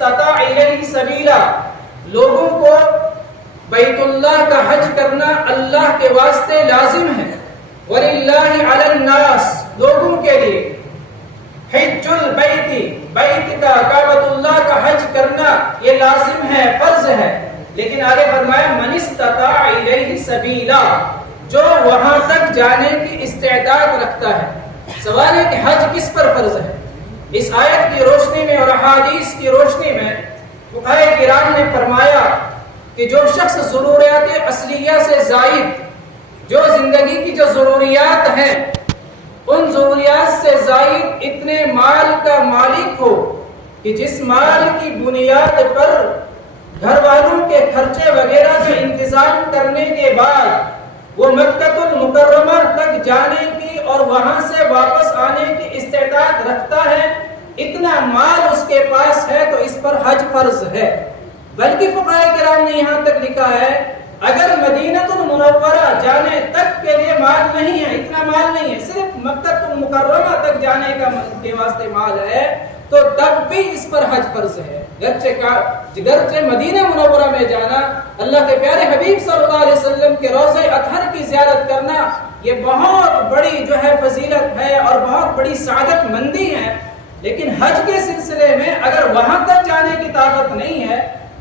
استطاع الیہ سبیلا، لوگوں کو بیت اللہ کا حج کرنا اللہ کے واسطے لازم ہے. وَلِلَّهِ عَلَى النَّاسِ، لوگوں کے لیے حج البیت، بیت کا کعبۃ اللہ کا حج کرنا یہ لازم ہے، فرض ہے. لیکن آگے فرمایا من استطاع الیہ سبیلا، جو وہاں تک جانے کی استعداد رکھتا ہے. سوال ہے کہ حج کس پر فرض ہے؟ اس آیت کی روشنی میں اور احادیث کی روشنی میں فقہاء کرام نے فرمایا کہ جو شخص ضروریات اصلیہ سے زائد، جو زندگی کی جو ضروریات ہیں ان ضروریات سے زائد اتنے مال کا مالک ہو کہ جس مال کی بنیاد پر گھر والوں کے خرچے وغیرہ کے انتظام کرنے کے بعد وہ مکہ المکرمہ تک جانے کی اور وہاں سے واپس آنے کی استعداد رکھتا ہے، اتنا مال اس کے پاس ہے تو اس پر حج فرض ہے. بلکہ فقہاء کرام نے یہاں تک لکھا ہے اگر مدینہ المنورہ جانے تک کے لیے مال نہیں ہے، اتنا مال نہیں ہے، صرف مکہ المکرمہ تک جانے کا کے واسطے مال ہے تو تب بھی اس پر حج فرض ہے. گرچہ مدینہ منورہ میں جانا، اللہ کے پیارے حبیب صلی اللہ علیہ وسلم کے روضہ اطہر کی زیارت کرنا یہ بہت بڑی جو ہے فضیلت ہے اور بہت بڑی سعادت مندی ہے. لیکن حج کے سلسلے میں اگر وہاں تک جانے کی طاقت نہیں ہے،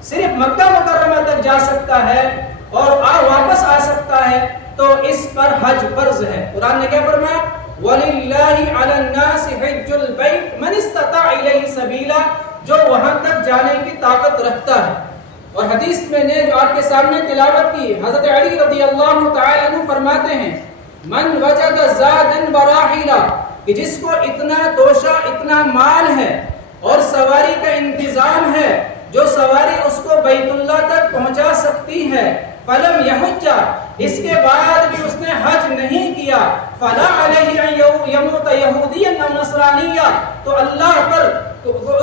صرف مکہ مکرمہ تک جا سکتا ہے اور واپس آ سکتا ہے تو اس پر حج فرض ہے. قرآن نے کیا فرمایا؟ وَلِلَّهِ عَلَى النَّاسِ حِجُّ الْبَيْتِ مَنِ اسْتَطَاعَ إِلَيْهِ سَبِيلًا، جو وہاں تک جانے کی طاقت رکھتا ہے. اور حدیث میں نے جو آپ کے سامنے تلاوت کی، حضرت علی رضی اللہ تعالی عنہ فرماتے ہیں من وجد زادا وراحلا، کہ جس کو اتنا توشہ، اتنا مال ہے اور سواری کا انتظام ہے جو سواری اس کو بیت اللہ تک پہنچا سکتی ہے، فلم یحج، اس کے بعد بھی اس نے حج نہیں کیا، فلا علیہ ان یموت یہودیا او نصرانیا، تو اللہ پر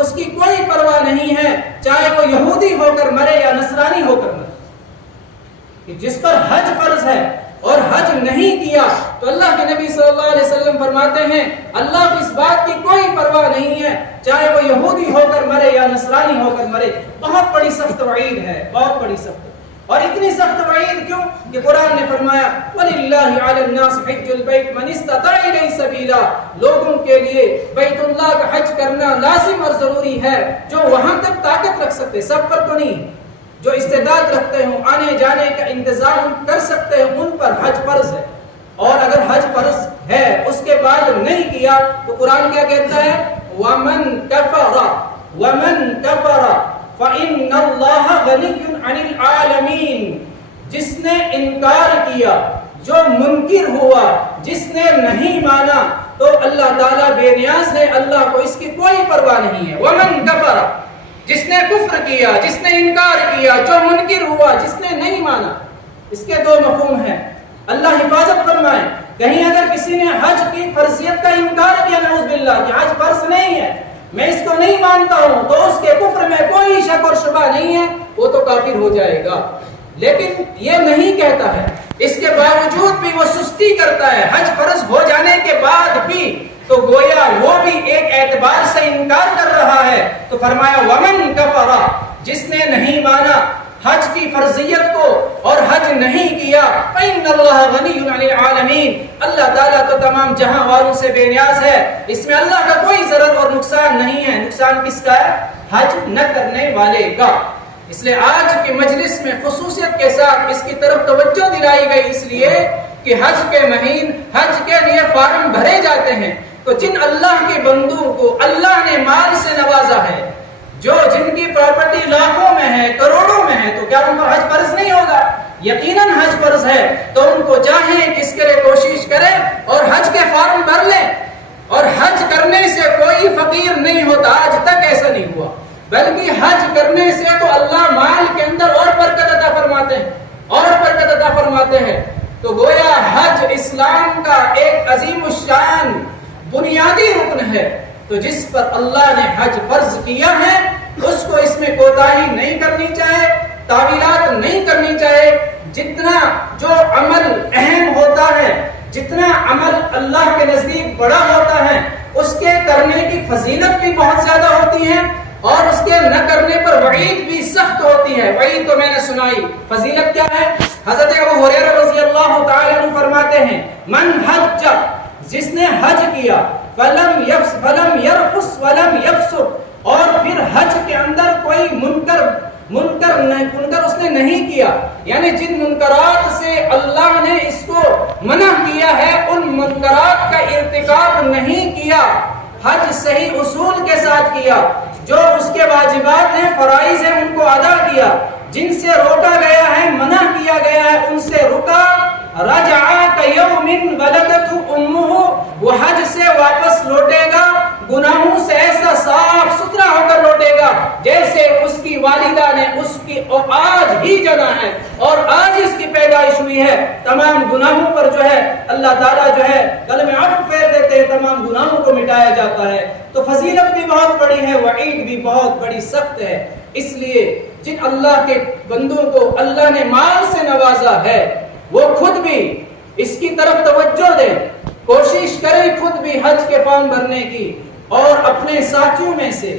اس کی کوئی پرواہ نہیں ہے چاہے وہ یہودی ہو کر مرے یا نصرانی ہو کر مرے. جس پر حج فرض ہے اور حج نہیں کیا تو اللہ کے نبی صلی اللہ علیہ وسلم فرماتے ہیں اللہ کو اس بات کی کوئی پرواہ نہیں ہے چاہے وہ یہودی ہو کر مرے یا نصرانی ہو کر مرے. بہت بڑی سخت وعید ہے، بہت بڑی سخت. اور اتنی سخت وعید کیوں کہ قرآن نے فرمایا وَلِلَّهِ عَلَى النَّاسِ حِجُّ الْبَيْتِ مَنِ اسْتَطَاعَ إِلَيْهِ سَبِيلًا، لوگوں کے لیے بیت اللہ کا حج کرنا لازم اور ضروری ہے جو وہاں تک طاقت رکھ سکتے، سب پر تو نہیں، جو استعداد رکھتے ہوں، آنے جانے کا انتظام کر سکتے ہیں، ان پر حج فرض ہے. اور اگر حج فرض ہے اس کے بعد نہیں کیا تو قرآن کیا کہتا ہے وَمَن كَفَرَ فَإِنَّ اللَّهَ غَنِيٌّ عَنِ الْعَالَمِينَ، جس نے انکار کیا، جو منکر ہوا، جس نے نہیں مانا تو اللہ تعالیٰ بے نیاز ہے، اللہ کو اس کی کوئی پرواہ نہیں ہے. وَمَن كَفَرَ، جس نے کفر کیا، جس نے انکار کیا، جو منکر ہوا، جس نے نہیں مانا. اس کے دو مفہوم ہیں، اللہ حفاظت فرمائے. کہیں اگر کسی نے حج کی فرضیت کا انکار کیا نعوذ باللہ کہ حج فرض نہیں ہے، میں اس کو نہیں مانتا ہوں، تو اس کے کفر میں کوئی شک اور شبہ نہیں ہے، وہ تو کافر ہو جائے گا. لیکن یہ نہیں کہتا ہے، اس کے باوجود بھی وہ سستی کرتا ہے حج فرض ہو جانے کے بعد بھی، تو گویا وہ بھی ایک اعتبار سے انکار کر رہا ہے. تو فرمایا ومن کفر، جس نے نہیں مانا حج کی فرضیت کو اور حج نہیں کیا، فإن اللہ غنی عن العالمین، اللہ تعالیٰ تو تمام جہاں والوں سے بے نیاز ہے، اس میں اللہ کا کوئی ضرر اور نقصان نہیں ہے. نقصان کس کا ہے؟ حج نہ کرنے والے کا. اس لیے آج کی مجلس میں خصوصیت کے ساتھ اس کی طرف توجہ دلائی گئی، اس لیے کہ حج کے مہین، حج کے لیے فارم بھرے جاتے ہیں، تو جن اللہ کے بندوں کو اللہ نے مال سے نوازا ہے، جو جن کی پراپرٹی لاکھوں میں ہے، کروڑوں میں ہے، تو کیا ان پر حج فرض نہیں ہوگا؟ یقیناً حج فرض ہے. تو ان کو چاہیے کہ اس کے لیے کوشش کریں اور حج کے فارم بھر لیں. اور حج کرنے سے کوئی فقیر نہیں ہوتا، آج تک ایسا نہیں ہوا، بلکہ حج کرنے سے تو اللہ مال کے اندر اور برکت عطا فرماتے ہیں، اور برکت عطا فرماتے ہیں. تو گویا حج اسلام کا ایک عظیم الشان بنیادی رکن ہے. تو جس پر اللہ نے حج فرض کیا ہے اس کو اس میں کوتاہی نہیں کرنی چاہے، تعویلات نہیں کرنی چاہے. جتنا جو عمل اہم ہوتا ہے، جتنا عمل اللہ کے نزدیک بڑا ہوتا ہے، اس کے کرنے کی فضیلت بھی بہت زیادہ ہوتی ہے اور اس کے نہ کرنے پر وعید بھی سخت ہوتی ہے. وعید تو میں نے سنائی. فضیلت کیا ہے؟ حضرت ابو ہریرہ رضی اللہ تعالی عنہ فرماتے ہیں من حج، جس نے حج کیا، فلم یرفث ولم یفسق، اور پھر حج کے اندر کوئی منکر اس نے نہیں کیا، یعنی جن منکرات سے اللہ نے اس کو منع کیا ہے ان منکرات کا ارتکاب نہیں کیا، حج صحیح اصول کے ساتھ کیا، جو اس کے واجبات ہیں فرائض ہیں ان کو ادا کیا، جن سے روکا گیا ہے منع کیا گیا ہے ان سے رکا، رجع کیوم ولدته امه، وہ حج سے واپس لوٹے گا گناہوں سے ایسا صاف ستھرا ہو کر لوٹے گا جیسے اس کی والدہ نے اس کی آج ہی جنا ہے اور آج اس کی پیدائش ہوئی ہے. تمام گناہوں پر جو ہے اللہ تعالیٰ جو ہے قلم عفو پھیر دیتے ہیں، تمام گناہوں کو مٹایا جاتا ہے. تو فضیلت بھی بہت بڑی ہے، وعید بھی بہت بڑی سخت ہے. اس لیے جن اللہ کے بندوں کو اللہ نے مال سے نوازا ہے وہ خود بھی اس کی طرف توجہ دیں، کوشش کریں خود بھی حج کے فارم بھرنے کی، اور اپنے ساتھیوں میں سے،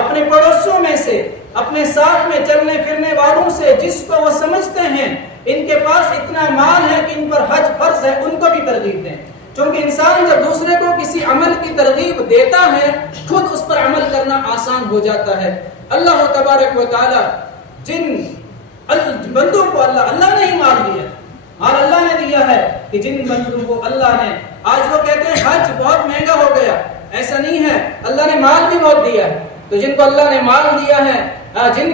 اپنے پڑوسیوں میں سے، اپنے ساتھ میں چلنے پھرنے والوں سے جس کو وہ سمجھتے ہیں ان کے پاس اتنا مال ہے کہ ان پر حج فرض ہے ان کو بھی ترغیب دیں. چونکہ انسان جب دوسرے کو کسی عمل کی ترغیب دیتا ہے خود اس پر عمل کرنا آسان ہو جاتا ہے. اللہ تبارک و تعالی جن بندوں کو اللہ نے ہی مال دیا اور اللہ نے دیا ہے کہ جن بندوں کو اللہ نے، آج وہ کہتے ہیں حج بہت مہنگا ہو گیا، ایسا نہیں ہے، اللہ نے مال بھی بہت دیا ہے. تو جن کو اللہ نے مال دیا ہے، جن